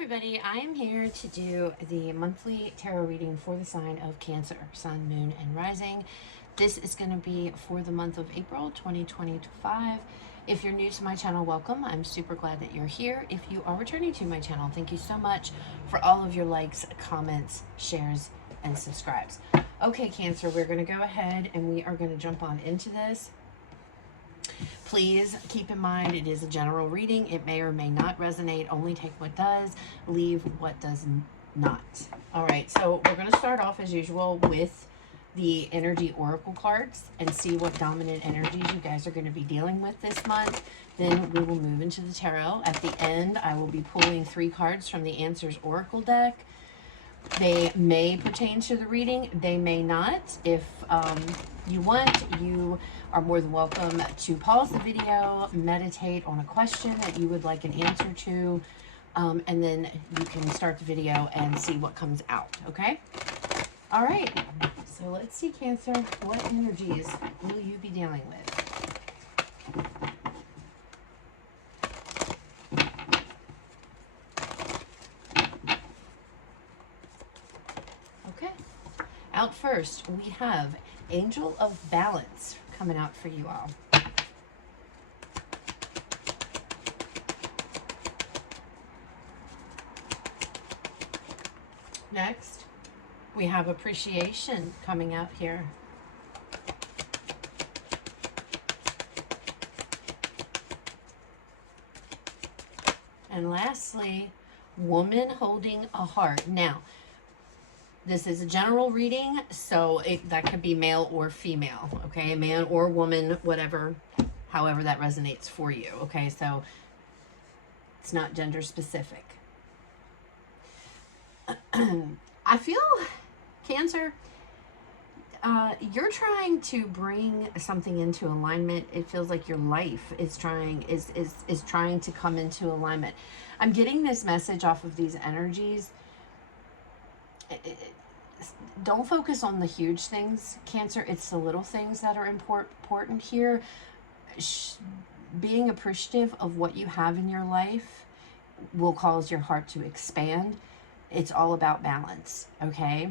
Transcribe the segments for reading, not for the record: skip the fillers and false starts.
Everybody, I am here to do the monthly tarot reading for the sign of Cancer, Sun, Moon, and Rising. This is going to be for the month of April 2025. If you're new to my channel, welcome. I'm super glad that you're here. If you are returning to my channel, thank you so much for all of your likes, comments, shares, and subscribes. Okay, Cancer, we're going to go ahead and we are going to jump on into this. Please keep in mind it is a general reading. It may or may not resonate. Only take what does, leave what does not. All right, so we're going to start off as usual with the energy oracle cards and see what dominant energies you guys are going to be dealing with this month. Then we will move into the tarot. At the end, I will be pulling 3 cards from the Answers Oracle deck. They may pertain to the reading, they may not. If you want, you are more than welcome to pause the video, meditate on a question that you would like an answer to, and then you can start the video and see what comes out, okay? All right, so let's see, Cancer, what energies will you be dealing with? Okay, out first, we have Angel of Balance coming out for you all. Next, we have Appreciation coming out here. And lastly, Woman Holding a Heart. Now, this is a general reading, so that could be male or female, okay? Man or woman, whatever, however that resonates for you, okay? So it's not gender specific. I feel, Cancer, you're trying to bring something into alignment. It feels like your life is trying to come into alignment. I'm getting this message off of these energies. Don't focus on the huge things, Cancer. It's the little things that are important here. Being appreciative of what you have in your life will cause your heart to expand. It's all about balance, okay?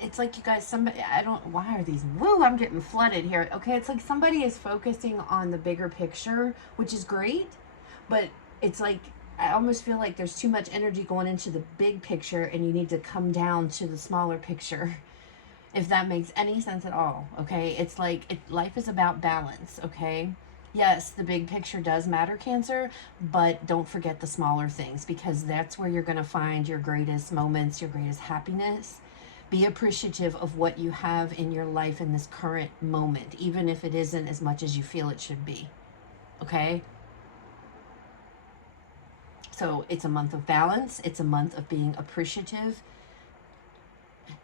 It's like you guys, why are these, I'm getting flooded here. Okay, it's like somebody is focusing on the bigger picture, which is great, but it's like, I almost feel like there's too much energy going into the big picture and you need to come down to the smaller picture, if that makes any sense at all, okay? It's like, life is about balance, okay? Yes, the big picture does matter, Cancer, but don't forget the smaller things, because that's where you're going to find your greatest moments, your greatest happiness. Be appreciative of what you have in your life in this current moment, even if it isn't as much as you feel it should be, okay? So it's a month of balance. It's a month of being appreciative.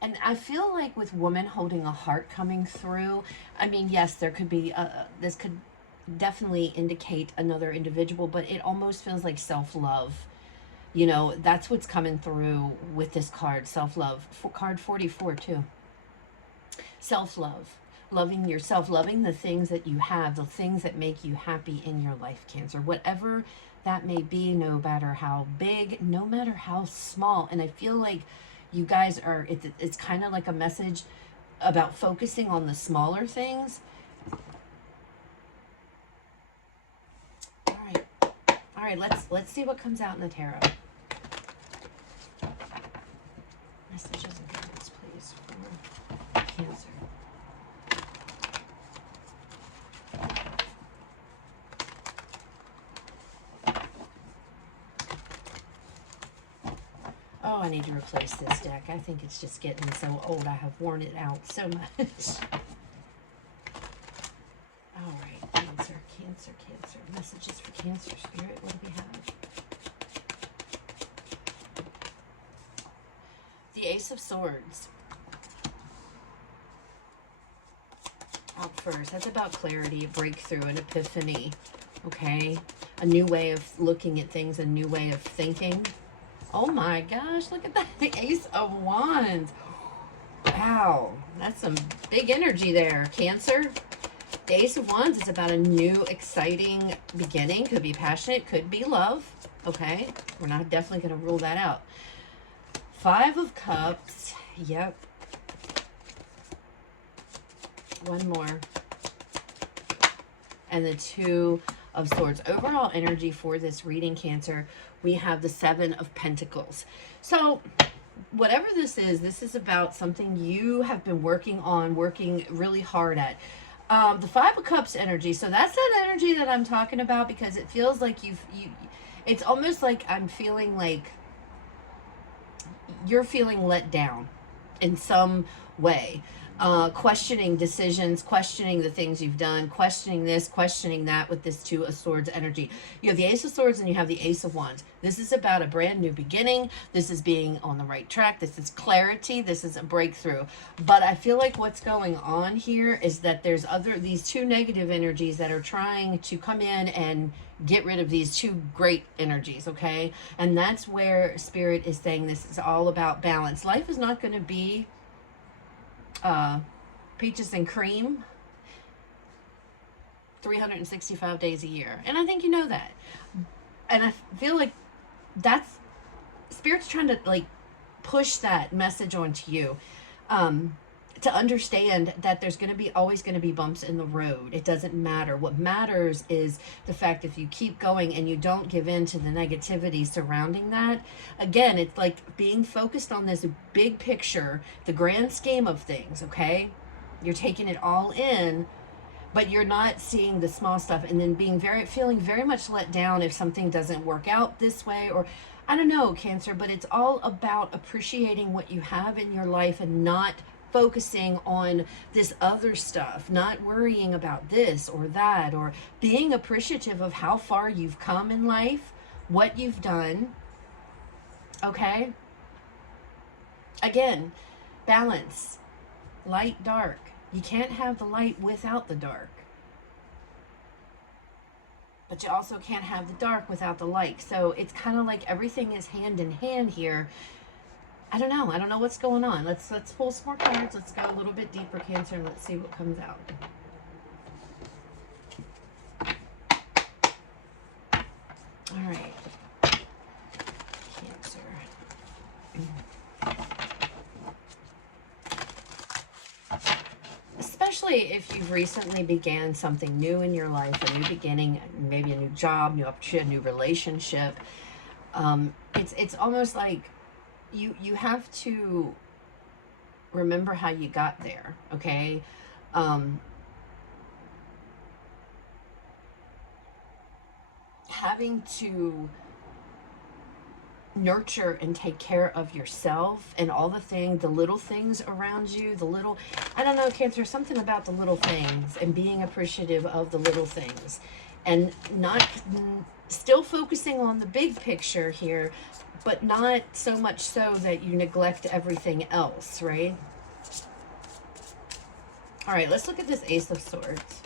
And I feel like with Woman Holding a Heart coming through, I mean, yes, there could be, this could definitely indicate another individual, but it almost feels like self-love. You know, that's what's coming through with this card, self-love. Card 44 too. Self-love. Loving yourself, loving the things that you have, the things that make you happy in your life, Cancer. Whatever that may be, no matter how big, no matter how small. And I feel like you guys are, it's kind of like a message about focusing on the smaller things. All right, let's see what comes out in the tarot. Messages and guidance, please, for Cancer. Oh, I need to replace this deck. I think it's just getting so old. I have worn it out so much. All right, Cancer, Cancer, Cancer. Messages for Cancer, Spirit, what do we have? The Ace of Swords. Out first. That's about clarity, a breakthrough, an epiphany. Okay? A new way of looking at things, a new way of thinking. Oh my gosh, look at that. The Ace of Wands. Wow, that's some big energy there, Cancer. The Ace of Wands is about a new, exciting beginning. Could be passionate, could be love. Okay, we're not definitely going to rule that out. Five of Cups. Yep. One more. And the Two of Swords. Overall energy for this reading, Cancer, we have the Seven of Pentacles. So whatever this is about something you have been working on, working really hard at. The Five of Cups energy. So that's that energy that I'm talking about, because it feels like it's almost like I'm feeling like you're feeling let down in some way. Questioning decisions, questioning the things you've done, questioning this, questioning that with this Two of Swords energy. You have the Ace of Swords and you have the Ace of Wands. This is about a brand new beginning. This is being on the right track. This is clarity. This is a breakthrough. But I feel like what's going on here is that there's these two negative energies that are trying to come in and get rid of these two great energies, okay? And that's where Spirit is saying this is all about balance. Life is not going to be peaches and cream 365 days a year. And I think you know that. And I feel like that's Spirit's trying to like push that message onto you. To understand that there's going to be always going to be bumps in the road. It doesn't matter. What matters is the fact if you keep going and you don't give in to the negativity surrounding that. Again, it's like being focused on this big picture, the grand scheme of things, okay? You're taking it all in, but you're not seeing the small stuff, and then feeling very much let down if something doesn't work out this way, or I don't know, Cancer, but it's all about appreciating what you have in your life and not focusing on this other stuff, not worrying about this or that, or being appreciative of how far you've come in life, what you've done, okay? Again, balance, light, dark. You can't have the light without the dark. But you also can't have the dark without the light. So it's kind of like everything is hand in hand here. I don't know what's going on. Let's pull some more cards. Let's go a little bit deeper, Cancer, and let's see what comes out. All right. Cancer. Especially if you've recently began something new in your life, a new beginning, maybe a new job, new opportunity, a new relationship. It's almost like you have to remember how you got there, okay? Having to nurture and take care of yourself and all the little things around you, I don't know, Cancer, something about the little things and being appreciative of the little things and not still focusing on the big picture here, but not so much so that you neglect everything else, right? All right, let's look at this Ace of Swords.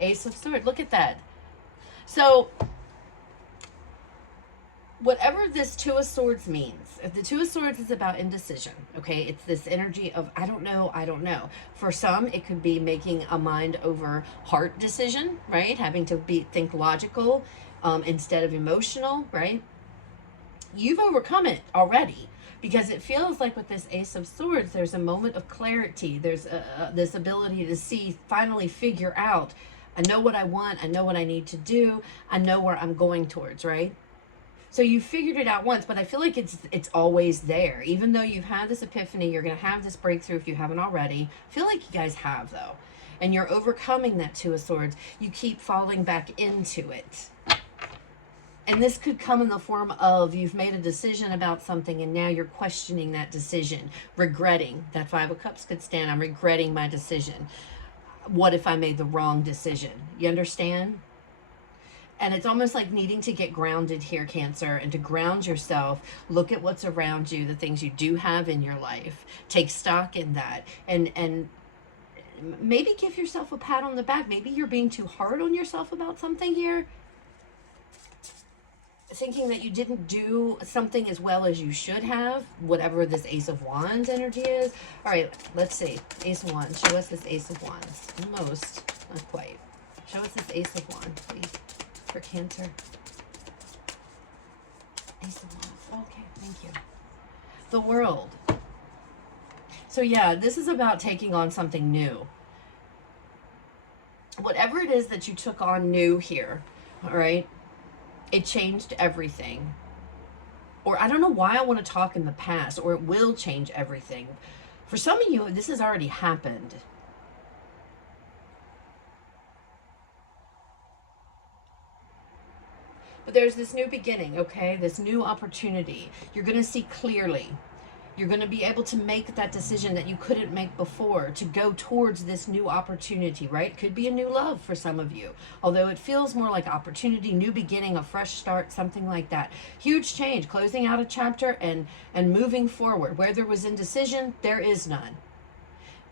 Ace of Swords, look at that. So whatever this Two of Swords means, if the Two of Swords is about indecision, okay, it's this energy of I don't know. For some, it could be making a mind over heart decision, right? Having to think logical instead of emotional, right? You've overcome it already, because it feels like with this Ace of Swords, there's a moment of clarity. There's this ability to finally figure out, I know what I want, I know what I need to do, I know where I'm going towards, right? So you figured it out once, but I feel like it's always there. Even though you've had this epiphany, you're going to have this breakthrough if you haven't already. I feel like you guys have, though. And you're overcoming that Two of Swords. You keep falling back into it. And this could come in the form of you've made a decision about something and now you're questioning that decision, regretting. That Five of Cups could stand, I'm regretting my decision. What if I made the wrong decision? You understand? And it's almost like needing to get grounded here, Cancer, and to ground yourself. Look at what's around you, the things you do have in your life. Take stock in that. And maybe give yourself a pat on the back. Maybe you're being too hard on yourself about something here. Thinking that you didn't do something as well as you should have, whatever this Ace of Wands energy is. All right, let's see. Ace of Wands. Show us this Ace of Wands. Not quite. Show us this Ace of Wands, please, for Cancer. Ace of Wands. Okay, thank you. The World. So yeah, this is about taking on something new. Whatever it is that you took on new here, all right, it changed everything. Or I don't know why I want to talk in the past, or it will change everything. For some of you, this has already happened. But there's this new beginning, okay? This new opportunity. You're going to see clearly. You're going to be able to make that decision that you couldn't make before to go towards this new opportunity, right? Could be a new love for some of you. Although it feels more like opportunity, new beginning, a fresh start, something like that. Huge change, closing out a chapter and moving forward. Where there was indecision, there is none.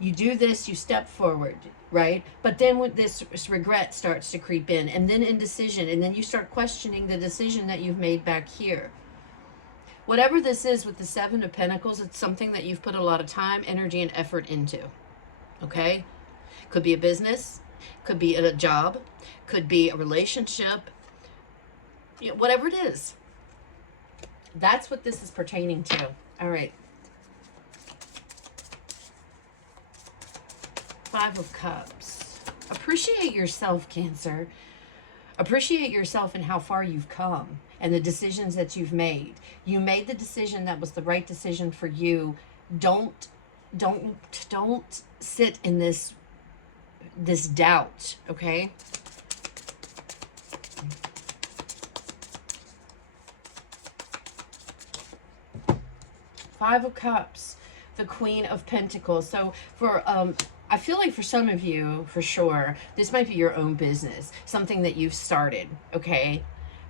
You do this, you step forward, right? But then when this regret starts to creep in, and then indecision, and then you start questioning the decision that you've made back here. Whatever this is with the Seven of Pentacles, it's something that you've put a lot of time, energy, and effort into, okay? Could be a business, could be a job, could be a relationship, you know, whatever it is. That's what this is pertaining to. All right. Five of Cups. Appreciate yourself, Cancer. Appreciate yourself and how far you've come and the decisions that you've made. You made the decision that was the right decision for you. Don't sit in this doubt, okay? Five of Cups, the Queen of Pentacles. So for I feel like for some of you, for sure, this might be your own business, something that you've started, okay,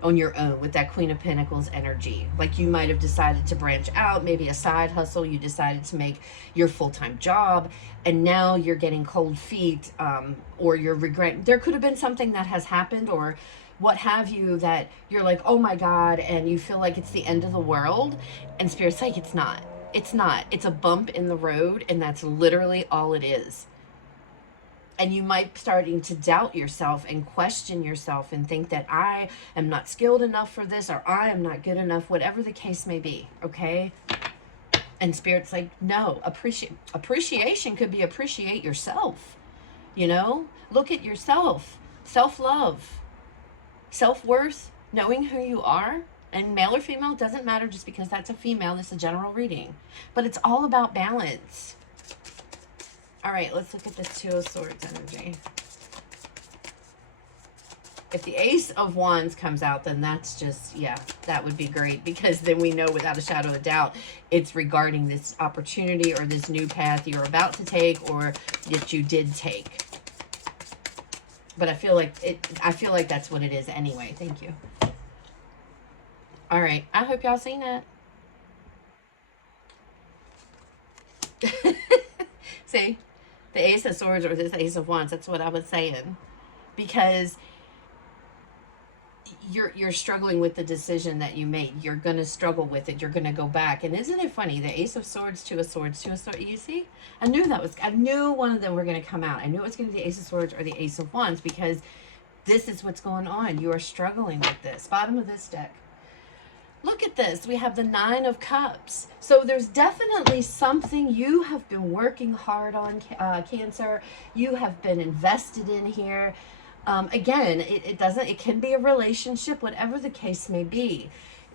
on your own with that Queen of Pentacles energy. Like you might have decided to branch out, maybe a side hustle, you decided to make your full-time job, and now you're getting cold feet, or you're regretting. There could have been something that has happened or what have you that you're like, oh my God, and you feel like it's the end of the world, and Spirit's like, it's not. It's not. It's a bump in the road, and that's literally all it is. And you might be starting to doubt yourself and question yourself and think that I am not skilled enough for this, or I am not good enough, whatever the case may be, okay? And Spirit's like, no, appreciation could be appreciate yourself, you know? Look at yourself. Self-love. Self-worth. Knowing who you are. And male or female, doesn't matter just because that's a female. This is a general reading. But it's all about balance. All right, let's look at the Two of Swords energy. If the Ace of Wands comes out, then that's just, yeah, that would be great. Because then we know without a shadow of a doubt, it's regarding this opportunity or this new path you're about to take or that you did take. But I feel like that's what it is anyway. Thank you. All right, I hope y'all seen that. See? The Ace of Swords or this Ace of Wands, that's what I was saying. Because you're struggling with the decision that you made. You're going to struggle with it. You're going to go back. And isn't it funny? The Ace of Swords, Two of Swords, Two of Swords. You see? I knew one of them were going to come out. I knew it was going to be the Ace of Swords or the Ace of Wands because this is what's going on. You are struggling with this. Bottom of this deck. Look at this. We have the Nine of Cups. So there's definitely something you have been working hard on, Cancer. You have been invested in here. Again, it can be a relationship, whatever the case may be.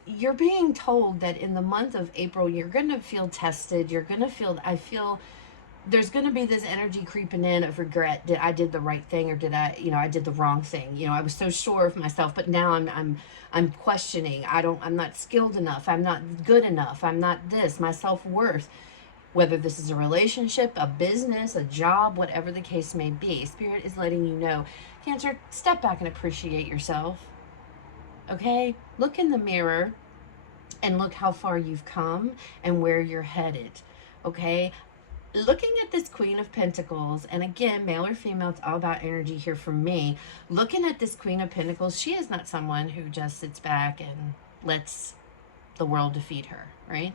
You're being told that in the month of April, you're going to feel tested. You're going to feel, I feel there's going to be this energy creeping in of regret. Did I did the right thing or did I did the wrong thing? I was so sure of myself, but now I'm questioning. I'm not skilled enough. I'm not good enough. I'm not this, my self-worth. Whether this is a relationship, a business, a job, whatever the case may be, Spirit is letting you know, Cancer, step back and appreciate yourself. Okay? Look in the mirror and look how far you've come and where you're headed. Okay? Looking at this Queen of Pentacles, and again, male or female, it's all about energy here for me. Looking at this Queen of Pentacles, she is not someone who just sits back and lets the world defeat her, right?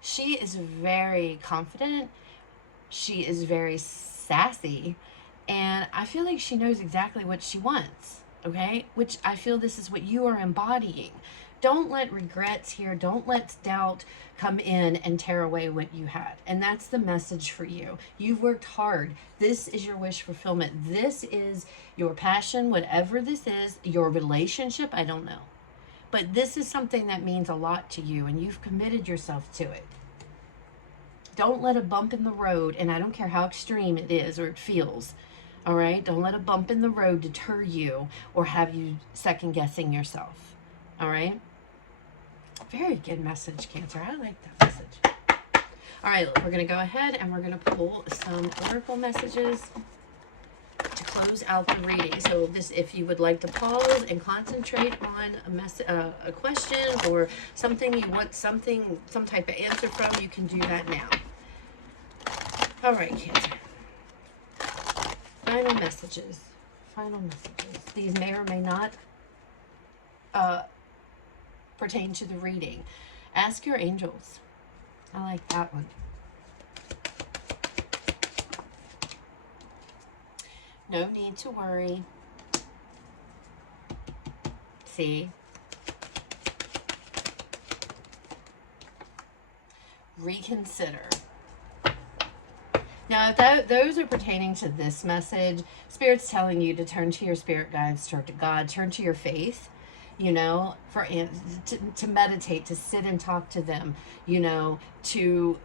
She is very confident. She is very sassy. And I feel like she knows exactly what she wants, okay? Which I feel this is what you are embodying. Don't let regrets here, don't let doubt come in and tear away what you had. And that's the message for you. You've worked hard. This is your wish fulfillment. This is your passion, whatever this is, your relationship, I don't know. But this is something that means a lot to you, and you've committed yourself to it. Don't let a bump in the road, and I don't care how extreme it is or it feels, all right? Don't let a bump in the road deter you or have you second guessing yourself, all right? Very good message, Cancer. I like that message. All right, we're going to go ahead and we're going to pull some oracle messages to close out the reading. So this, if you would like to pause and concentrate on a question or something you want some type of answer from, you can do that now. All right, Cancer. Final messages. Final messages. These may or may not pertain to the reading. Ask your angels. I like that one. No need to worry. See? Reconsider. Now, if those are pertaining to this message, Spirit's telling you to turn to your spirit guides, turn to God, turn to your faith, you know, to meditate, to sit and talk to them, you know, to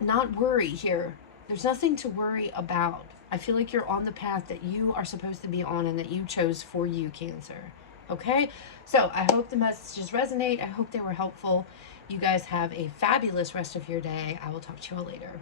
not worry here. There's nothing to worry about. I feel like you're on the path that you are supposed to be on and that you chose for you, Cancer. Okay? So I hope the messages resonate. I hope they were helpful. You guys have a fabulous rest of your day. I will talk to you all later.